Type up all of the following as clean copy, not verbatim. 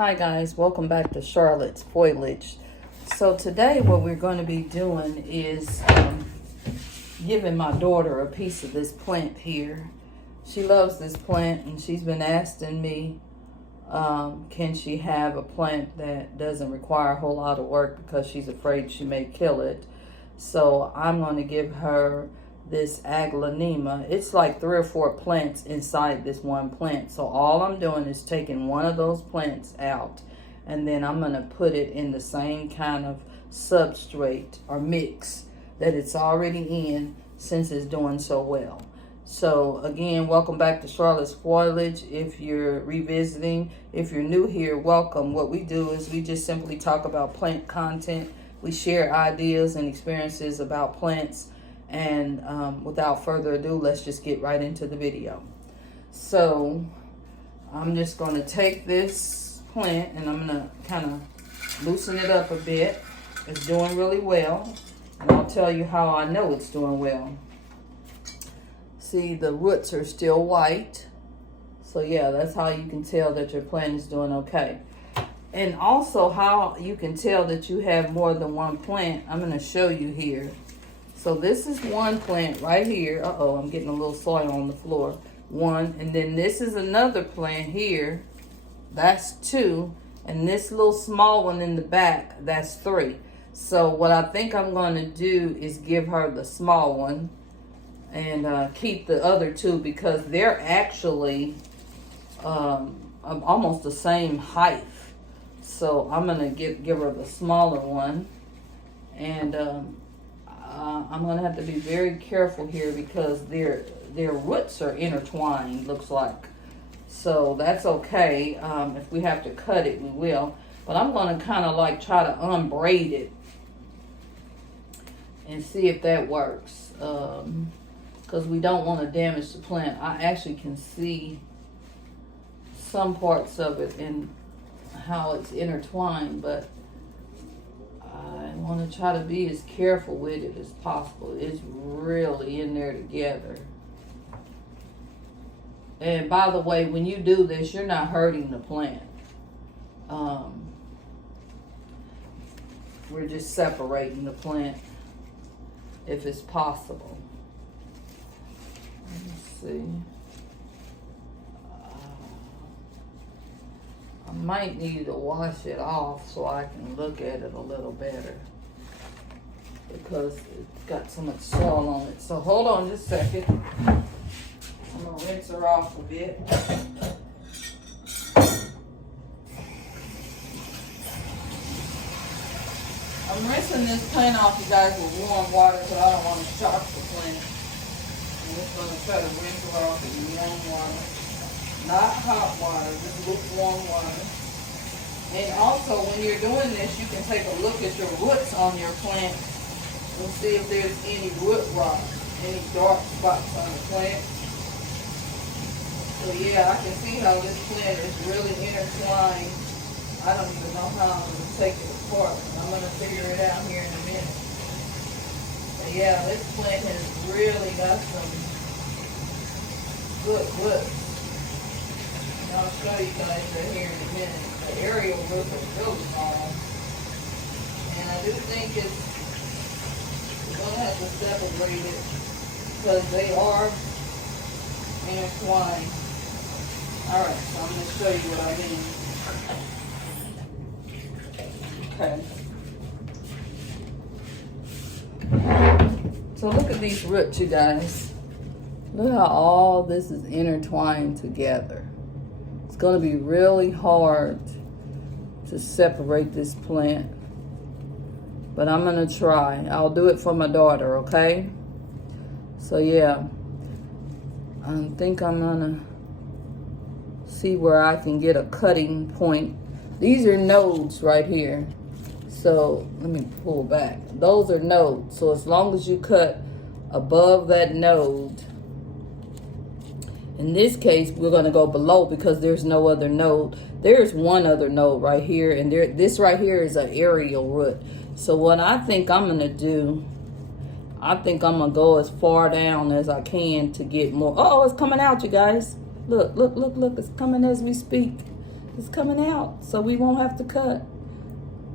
Hi guys, welcome back to Charlotte's Foliage. So today what we're going to be doing is giving my daughter a piece of this plant here. She loves this plant and she's been asking me, can she have a plant that doesn't require a whole lot of work because she's afraid she may kill it. So I'm going to give her this Aglaonema. It's like 3 or 4 plants inside this one plant. So all I'm doing is taking one of those plants out and then I'm going to put it in the same kind of substrate or mix that it's already in since it's doing so well. So again, welcome back to Charlotte's Foliage. If you're revisiting, if you're new here, welcome. What we do is we just simply talk about plant content. We share ideas and experiences about plants. And without further ado, let's just get right into the video. So I'm just going to take this plant and I'm going to kind of loosen it up a bit. It's doing really well. And I'll tell you how I know it's doing well. See, the roots are still white. So yeah, that's how you can tell that your plant is doing okay. And also how you can tell that you have more than one plant, I'm going to show you here. So this is one plant right here. Uh-oh, I'm getting a little soil on the floor. 1, and then this is another plant here. That's 2, and this little small one in the back, that's 3. So what I think I'm going to do is give her the small one and keep the other 2 because they're actually almost the same height. So I'm going to give her the smaller one, and I'm going to have to be very careful here because their roots are intertwined, looks like. So that's okay. If we have to cut it, we will. But I'm going to kind of like try to unbraid it and see if that works. Because we don't want to damage the plant. I actually can see some parts of it and how it's intertwined, but I want to try to be as careful with it as possible. It's really in there together. And by the way, when you do this, you're not hurting the plant. We're just separating the plant if it's possible. Let's see. I might need to wash it off so I can look at it a little better because it's got so much soil on it. So hold on just a second. I'm going to rinse her off a bit. I'm rinsing this plant off, you guys, with warm water because I don't want to shock the plant. I'm just going to try to rinse her off with warm water. Not hot water, just lukewarm water. And also, when you're doing this, you can take a look at your roots on your plant and see if there's any root rot, any dark spots on the plant. So yeah, I can see how this plant is really intertwined. I don't even know how I'm going to take it apart. I'm going to figure it out here in a minute. But yeah, this plant has really got some good roots. I'll show you guys right here in a minute. The aerial root is really small. And I do think we're going to have to separate it because they are intertwined. Alright, so I'm going to show you what I mean. Okay. So look at these roots, you guys. Look how all this is intertwined together. It's going to be really hard to separate this plant, but I'm going to try. I'll do it for my daughter, okay? So yeah, I think I'm going to see where I can get a cutting point. These are nodes right here. So let me pull back. Those are nodes. So as long as you cut above that node, in this case, we're going to go below because there's no other node. There's one other node right here, and this right here is an aerial root. So what I think I'm going to do, I think I'm going to go as far down as I can to get more. Oh, it's coming out, you guys. Look, look, look, look. It's coming as we speak. It's coming out, so we won't have to cut.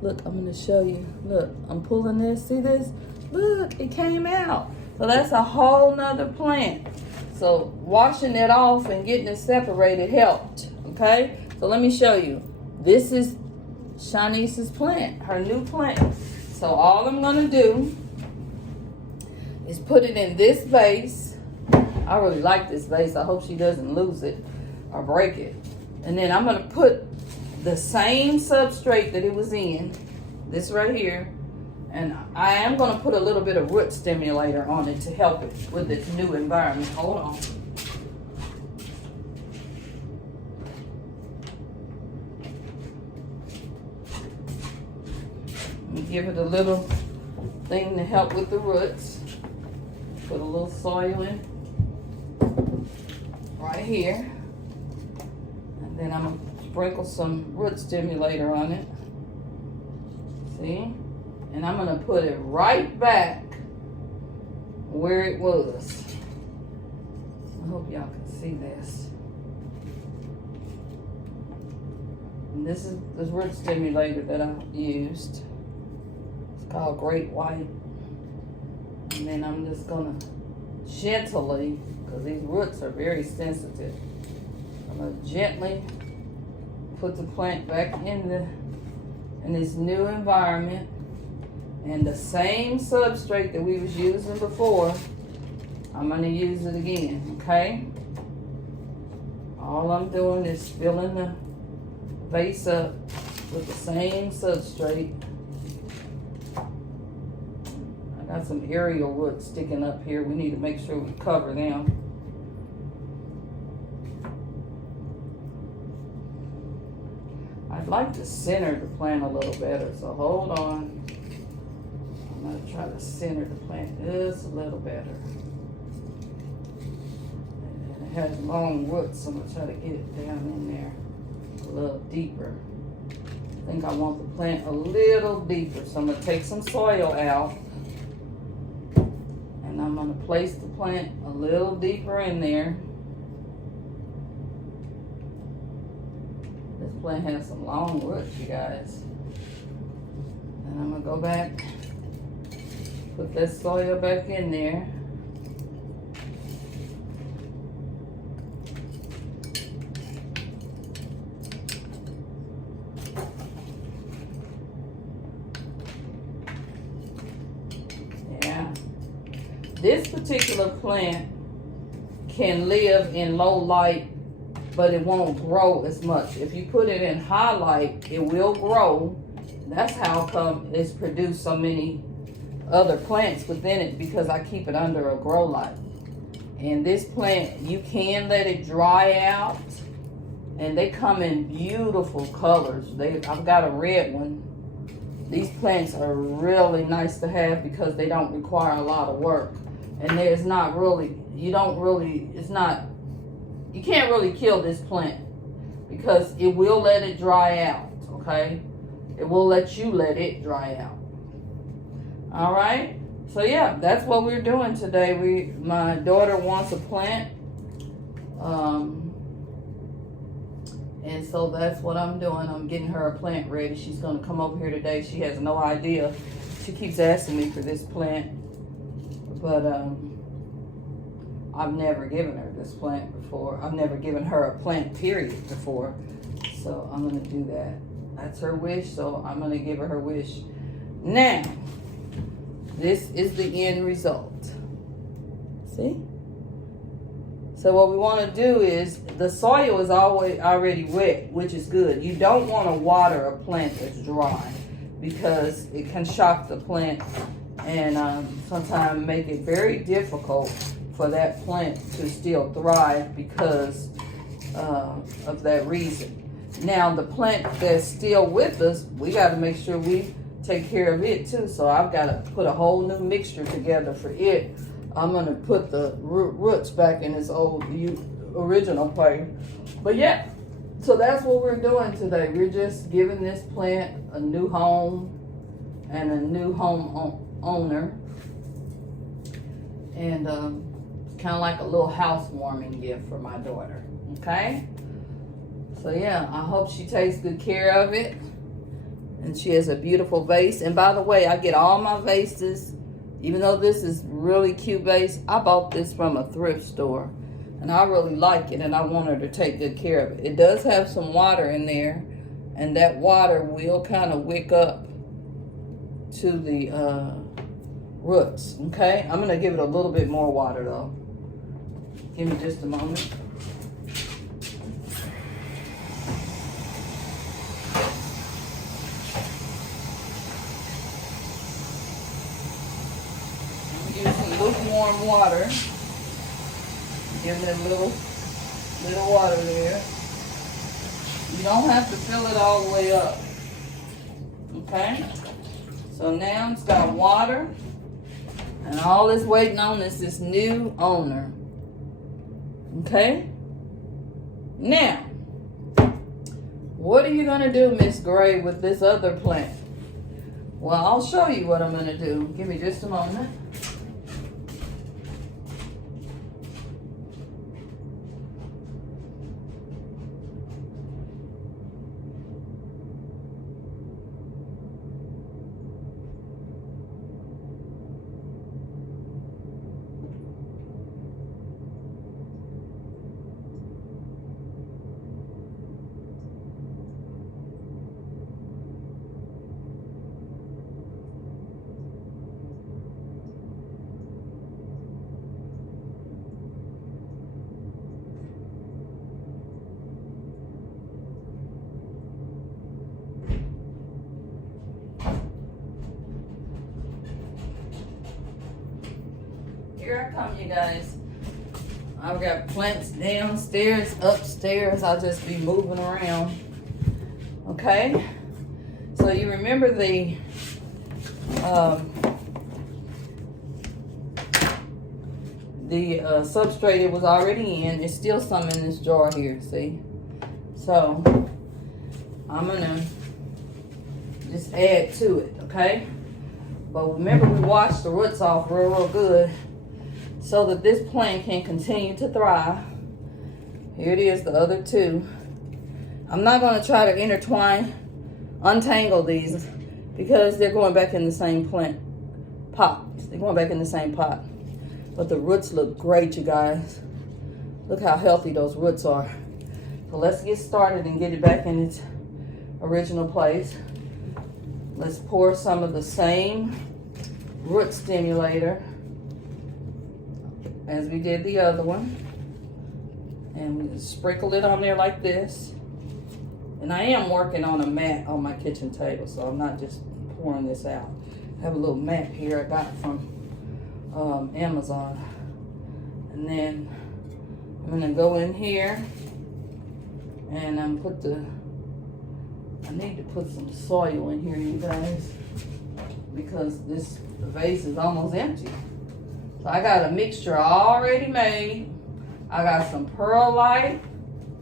Look, I'm gonna show you. Look, I'm pulling this, see this? Look, it came out. So that's a whole nother plant. So washing it off and getting it separated helped, okay? So let me show you. This is Shanice's plant, her new plant. So all I'm gonna do is put it in this vase. I really like this vase. I hope she doesn't lose it or break it. And then I'm gonna put the same substrate that it was in, this right here, and I am gonna put a little bit of root stimulator on it to help it with its new environment. Hold on. Give it a little thing to help with the roots. Put a little soil in right here. And then I'm going to sprinkle some root stimulator on it. See? And I'm going to put it right back where it was. I hope y'all can see this. And this is the root stimulator that I used. Called Great White. And then I'm just gonna gently, because these roots are very sensitive, I'm gonna gently put the plant back in this new environment, and the same substrate that we was using before, I'm gonna use it again, okay? All I'm doing is filling the vase up with the same substrate. Got some aerial roots sticking up here. We need to make sure we cover them. I'd like to center the plant a little better, so hold on. I'm going to try to center the plant just a little better. And it has long roots, so I'm going to try to get it down in there a little deeper. I think I want the plant a little deeper, so I'm going to take some soil out. And I'm going to place the plant a little deeper in there. This plant has some long roots, you guys. And I'm going to go back, put that soil back in there. This particular plant can live in low light, but it won't grow as much. If you put it in high light, it will grow. That's how come it's produced so many other plants within it, because I keep it under a grow light. And this plant, you can let it dry out, and they come in beautiful colors. I've got a red one. These plants are really nice to have because they don't require a lot of work. And there's not really, you can't really kill this plant because it will let it dry out, okay? It will let you let it dry out. All right? So yeah, that's what we're doing today. My daughter wants a plant. And so that's what I'm doing. I'm getting her a plant ready. She's gonna come over here today. She has no idea. She keeps asking me for this plant. But I've never given her this plant before. I've never given her a plant period before. So I'm gonna do that. That's her wish, so I'm gonna give her wish. Now, this is the end result. See? So what we want to do is, the soil is already wet, which is good. You don't want to water a plant that's dry because it can shock the plant and sometimes make it very difficult for that plant to still thrive because of that reason. Now the plant that's still with us, we got to make sure we take care of it too. So I've got to put a whole new mixture together for it. I'm going to put the roots back in its old original place. But yeah, so that's what we're doing today. We're just giving this plant a new home and a new owner. And it's kind of like a little housewarming gift for my daughter. Okay? So yeah, I hope she takes good care of it. And she has a beautiful vase. And by the way, I get all my vases, even though this is really cute vase, I bought this from a thrift store. And I really like it, and I want her to take good care of it. It does have some water in there, and that water will kind of wick up to the roots, okay? I'm gonna give it a little bit more water though. Give me just a moment. Use some lukewarm water. Give it a little water there. You don't have to fill it all the way up. Okay? So now it's got water. And all it's waiting on is this new owner. Okay? Now, what are you going to do, Miss Gray, with this other plant? Well, I'll show you what I'm going to do. Give me just a moment. Here I come, you guys. I've got plants downstairs, upstairs. I'll just be moving around. Okay? So you remember the substrate it was already in. There's still some in this jar here, see? So I'm gonna just add to it, okay? But remember, we washed the roots off real good so that this plant can continue to thrive. Here it is, the other two. I'm not gonna try to untangle these because they're going back in the same plant pot. They're going back in the same pot. But the roots look great, you guys. Look how healthy those roots are. So let's get started and get it back in its original place. Let's pour some of the same root stimulator as we did the other one. And we sprinkle it on there like this. And I am working on a mat on my kitchen table, so I'm not just pouring this out. I have a little mat here I got from Amazon. And then I'm gonna go in here and I need to put some soil in here, you guys, because this vase is almost empty. So I got a mixture already made. I got some perlite,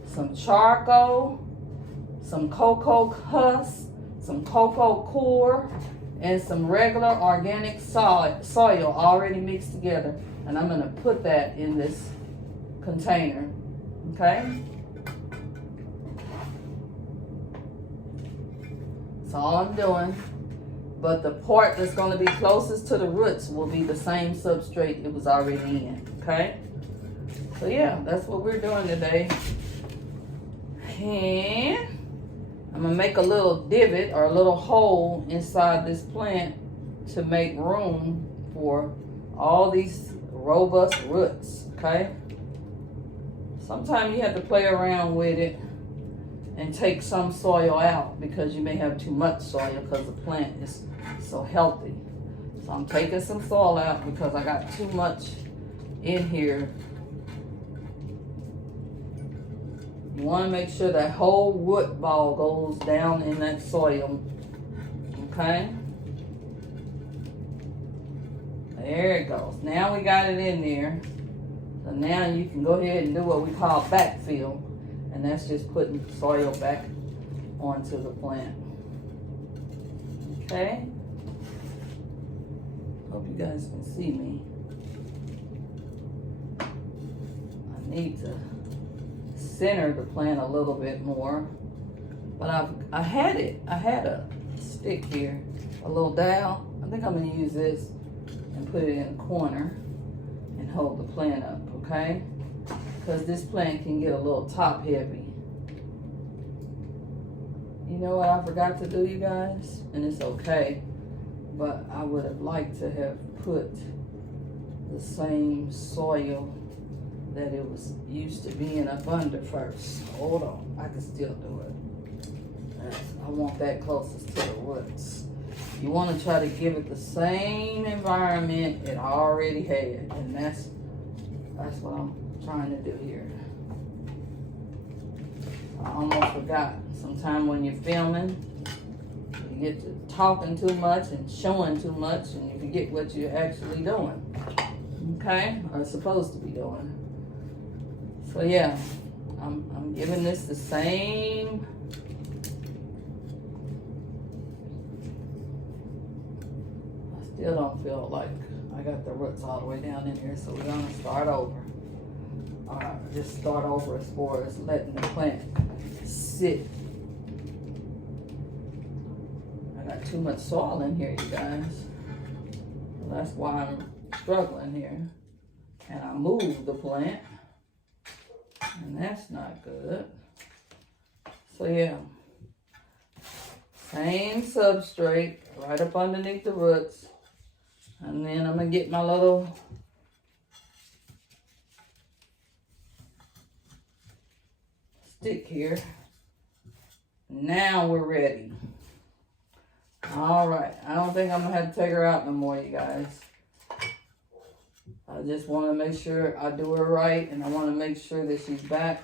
some charcoal, some cocoa husk, some cocoa core, and some regular organic soil already mixed together. And I'm gonna put that in this container, okay? That's all I'm doing. But the part that's gonna be closest to the roots will be the same substrate it was already in, okay? So yeah, that's what we're doing today. And I'm gonna make a little divot or a little hole inside this plant to make room for all these robust roots, okay? Sometimes you have to play around with it and take some soil out because you may have too much soil because the plant is so healthy. So I'm taking some soil out because I got too much in here. You want to make sure that whole root ball goes down in that soil, okay? There it goes. Now we got it in there. So now you can go ahead and do what we call backfill. And that's just putting soil back onto the plant. Okay? Hope you guys can see me. I need to center the plant a little bit more. But I had a stick here, a little dowel. I think I'm gonna use this and put it in the corner and hold the plant up, okay? Because this plant can get a little top heavy. You know what I forgot to do, you guys? And it's okay, but I would have liked to have put the same soil that it was used to being up under first. Hold on, I can still do it. I want that closest to the roots. You want to try to give it the same environment it already had, and that's what I'm trying to do here. I almost forgot. Sometimes when you're filming, you get to talking too much and showing too much, and you forget what you're actually doing. Okay, or supposed to be doing. So yeah, I'm giving this the same. Still don't feel like I got the roots all the way down in here, so we're gonna start over. Just start over as far as letting the plant sit. I got too much soil in here, you guys. So that's why I'm struggling here. And I moved the plant, and that's not good. So yeah, same substrate right up underneath the roots. And then I'm gonna get my little stick here. Now we're ready. All right, I don't think I'm gonna have to take her out no more, you guys. I just want to make sure I do her right, and I want to make sure that she's back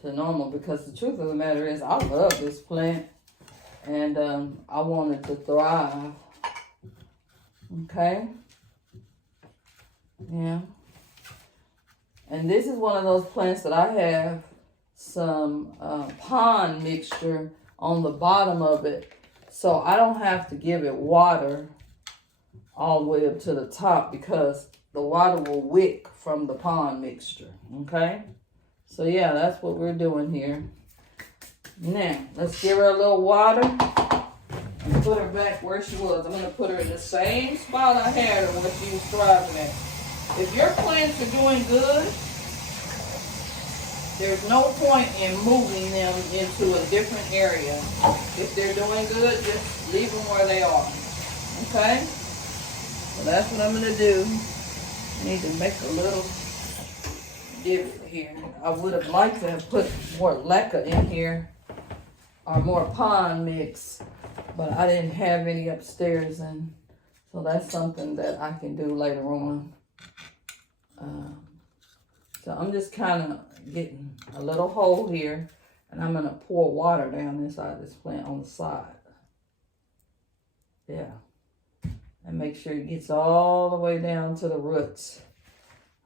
to normal, because the truth of the matter is I love this plant, and I want it to thrive. Okay, yeah, and this is one of those plants that I have some pond mixture on the bottom of it, so I don't have to give it water all the way up to the top, because the water will wick from the pond mixture. Okay, so yeah, that's what we're doing here. Now let's give her a little water and put her back where she was. I'm going to put her in the same spot I had her when she was thriving at. If your plants are doing good, there's no point in moving them into a different area. If they're doing good, just leave them where they are. Okay? So that's what I'm going to do. I need to make a little dip here. I would have liked to have put more leca in here, or more pond mix, but I didn't have any upstairs, and so that's something that I can do later on. So I'm just kind of getting a little hole here, and I'm going to pour water down inside this plant on the side. Yeah. And make sure it gets all the way down to the roots.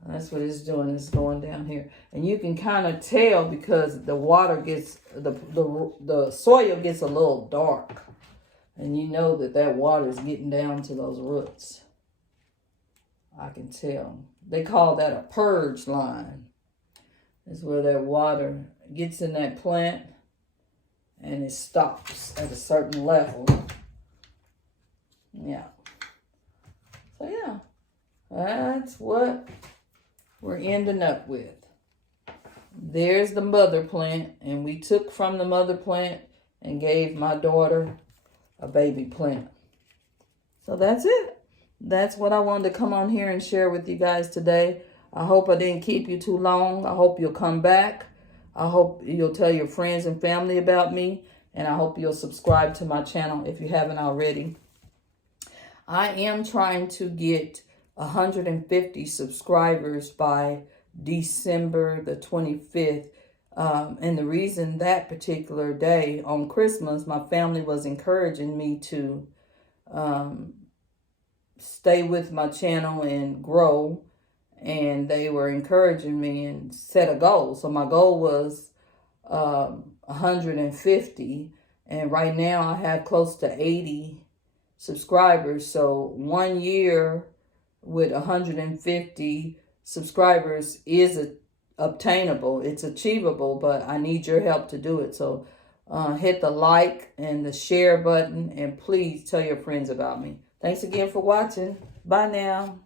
And that's what it's doing. It's going down here. And you can kind of tell because the water gets, the soil gets a little dark. And you know that water is getting down to those roots. I can tell. They call that a purge line. It's where that water gets in that plant and it stops at a certain level. Yeah. So yeah, that's what we're ending up with. There's the mother plant, and we took from the mother plant and gave my daughter a baby plant. So that's it. That's what I wanted to come on here and share with you guys today. I hope I didn't keep you too long. I hope you'll come back. I hope you'll tell your friends and family about me. And I hope you'll subscribe to my channel if you haven't already. I am trying to get 150 subscribers by December the 25th. And the reason that particular day on Christmas, my family was encouraging me to stay with my channel and grow. And they were encouraging me and set a goal. So my goal was 150. And right now I have close to 80 subscribers. So 1 year with 150 subscribers is obtainable. It's achievable, but I need your help to do it. So hit the like and the share button, and please tell your friends about me. Thanks again for watching. Bye now.